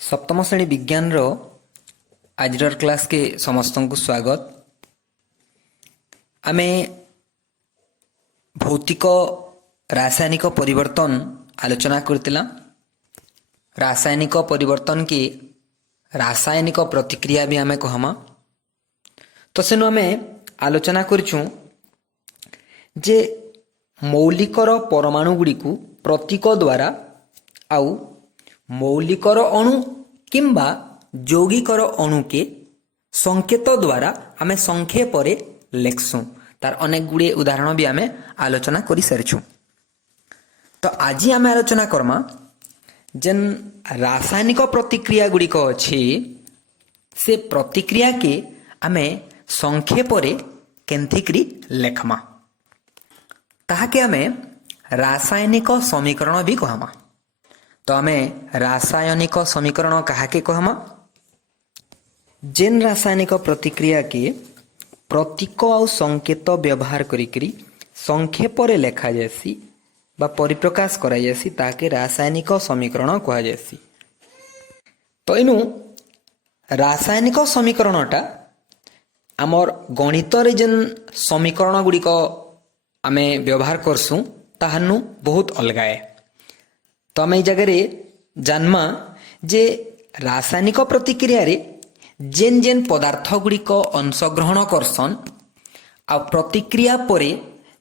सप्तम श्रेणी विज्ञान रो आज क्लास के समस्त को स्वागत। आमे भौतिक रासायनिक परिवर्तन आलोचना करतिला। रासायनिक परिवर्तन के रासायनिक प्रतिक्रिया भी आमे कहमा। तो सेनु आमे आलोचना करछू जे मौलिकर परमाणु गुड़ी को प्रतीक द्वारा आउ मौलिकर अणु किंबा यौगिकर अणु के संकेत द्वारा आमे संक्षेप लेखसु। तार अनेक गुड़े उदाहरण भी आमे आलोचना करि सारिछु। तो आज आमे आलोचना करमा जेन रासायनिक प्रतिक्रिया गुड़िक अछि से प्रतिक्रिया के आमे संक्षेप केंथिकरी लेखमा। ताहाके आमे रासायनिक समीकरण भी कहमा। तो आमे रासायनिक समीकरण काहाके कहमा जेन रासायनिक प्रतिक्रिया के प्रतीक और संकेत व्यवहार करिकरी संक्षेप लेखा जासी बा परिप्रकाश करा जासी ताके रासायनिक समीकरण कहा जासी। तो इनु रासायनिक समीकरणटा आमर गणित रे जेन समीकरण गुड़िक आमे व्यवहार करसु ताहानु बहुत अलगा है। तो आम जगह जानमा जे रासायनिक प्रतिक्रिया रे जेन जेन पदार्थ गुड़िक अंशग्रहण करसन आ प्रतिक्रिया परे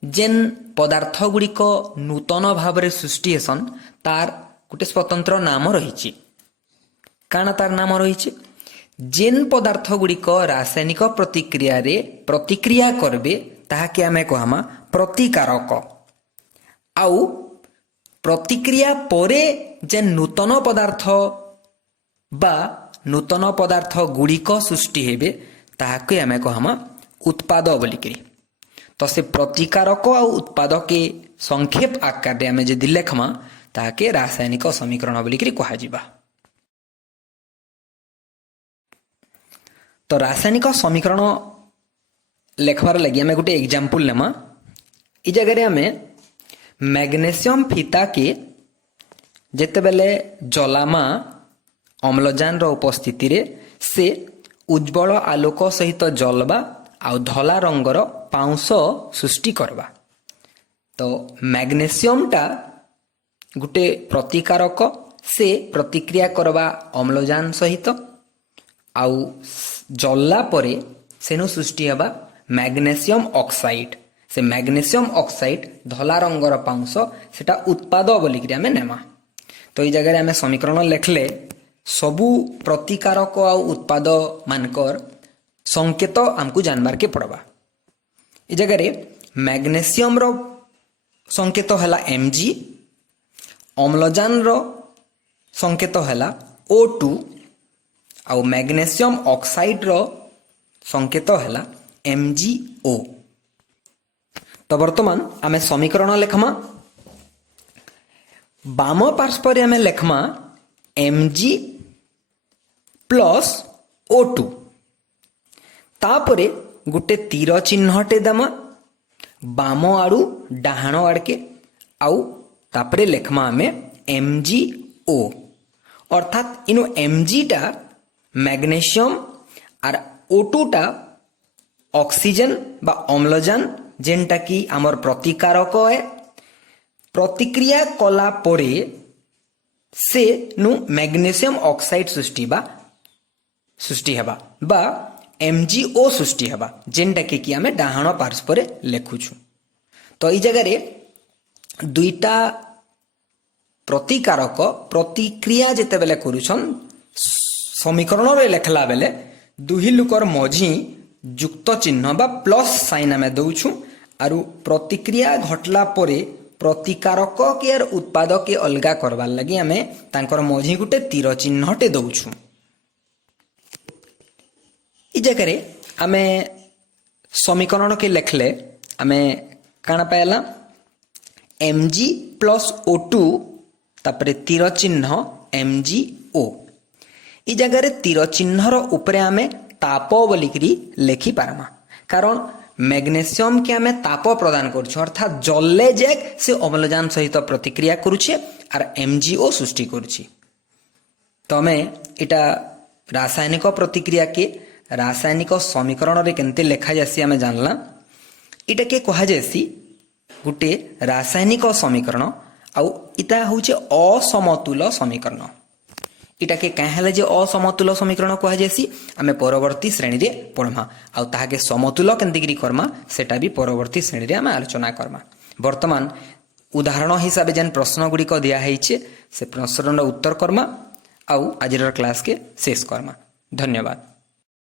जेन पदार्थ गुड़िक नूतन भाव रे सृष्टि हेसन तार गोटे स्वतंत्र नाम रही। काना तार नाम रही जेन पदार्थ गुड़िक रासायनिक प्रतिक्रिया रे प्रतिक्रिया करबे ताहाके आमे कहमा प्रतिकारक। आउ प्रतिक्रिया परे जेन नूतन पदार्थ बा नूतन पदार्थ गुड़िक सृष्टि हेबे ताहाके आमे कहमा उत्पाद बोलिकरी। तो से प्रतिकारक आ उत्पाद के संक्षेप आकार रे आमे जदि लेखमा ताहाके रासायनिक समीकरण बोलिकरी कहा जिबा। तो रासायनिक समीकरण लेखबार लगी आमे गोटे एग्जांपल लेमा। इ जगह रे आमे मैग्नेशियम फीता के जेते बेले जलामा अम्लजान रो उपस्थिति रे से उज्जवल आलोक सहित जलबा आ धला रंगर पाउंस सृष्टि करबा। तो मैग्नेशियम टा गुटे प्रतिकारक से प्रतिक्रिया करबा अम्लजान सहित आउ जल्ला परे सेनु सृष्टि हेबा मैग्नेशियम ऑक्साइड। से मैग्नेशियम ऑक्साइड धला रंगर पाउंस सेटा उत्पाद बोलिकरी आमे नेमा। तो ई जगह आमे समीकरण लेखले सबु प्रतिकारक आ उत्पाद मानकर संकेत हमकु जानबार के पड़बा। ई जगह रे मैग्नेशियम रो संकेत हला Mg, अम्लजान रो संकेत हला O2 आ मैग्नेशियम ऑक्साइड रो संकेत हला MgO। तो वर्तमान आमे समीकरण लेखमा बाम पार्श्व आमे लेखमा Mg प्लस O2 तापरे गुटे तीर चिन्हटे दमा बाम आड़ू डाहाण आड़के आउ तापरे लेखमा आमे MgO। अर्थात इनु Mg टा मैग्नेशियम आर O2 टा ऑक्सीजन बा अम्लजान जेनटा कि आमर प्रतिकारक है। प्रतिक्रिया कला परे से नु मैग्नेशियम ऑक्साइड सृष्टि हेबा बा MgO सृष्टि हेबा जेनटा कि आमे डाहाण पार्श्व रे लेखुछु। तो ई जगह रे दुईटा प्रतिकारक प्रतिक्रिया जेते बेले करूछन समीकरण रे लेखला बेले दुही लुकर मझी युक्त चिन्ह बा प्लस साइन आमे दउछु आरु प्रतिक्रिया घटला परे प्रतिकारक के आर उत्पाद के अलगा करबार लगी आमे तांकर मझी गुटे तीर चिन्हटे दउछु। इ जगह रे आमे समीकरण के लेखले आमे काना पायला Mg प्लस O2 तापरे तीर चिन्ह MgO। इ जगह रे तीर चिन्ह रो ऊपरे आमे ताप बोलिकरी लेखि पारमा। कारण मैग्नेशियम के आमे ताप प्रदान करछु अर्थात जलले जेक से अम्लजान सहित प्रतिक्रिया करूछे आर MgO सृष्टि करूछि। तमे इटा रासायनिक प्रतिक्रिया के रासायनिक समीकरण रे केनते लेखा जासी आमे जानला। इटा के कहा जासी गुटे रासायनिक समीकरण आउ इटा होचे असमतुल समीकरण। इटा के कहेला जे असमतुल समीकरण कहा जासी आमे परवर्ती श्रेणी रे पढमा आउ ताहा के समतुल केनते करमा सेटा भी परवर्ती श्रेणी रे आमे आलोचना करमा। वर्तमान उदाहरण हिसाब जेन प्रश्न गुडी को दिया हैचे से प्रश्नर उत्तर करमा आउ आजिर क्लास के शेष करमा। धन्यवाद।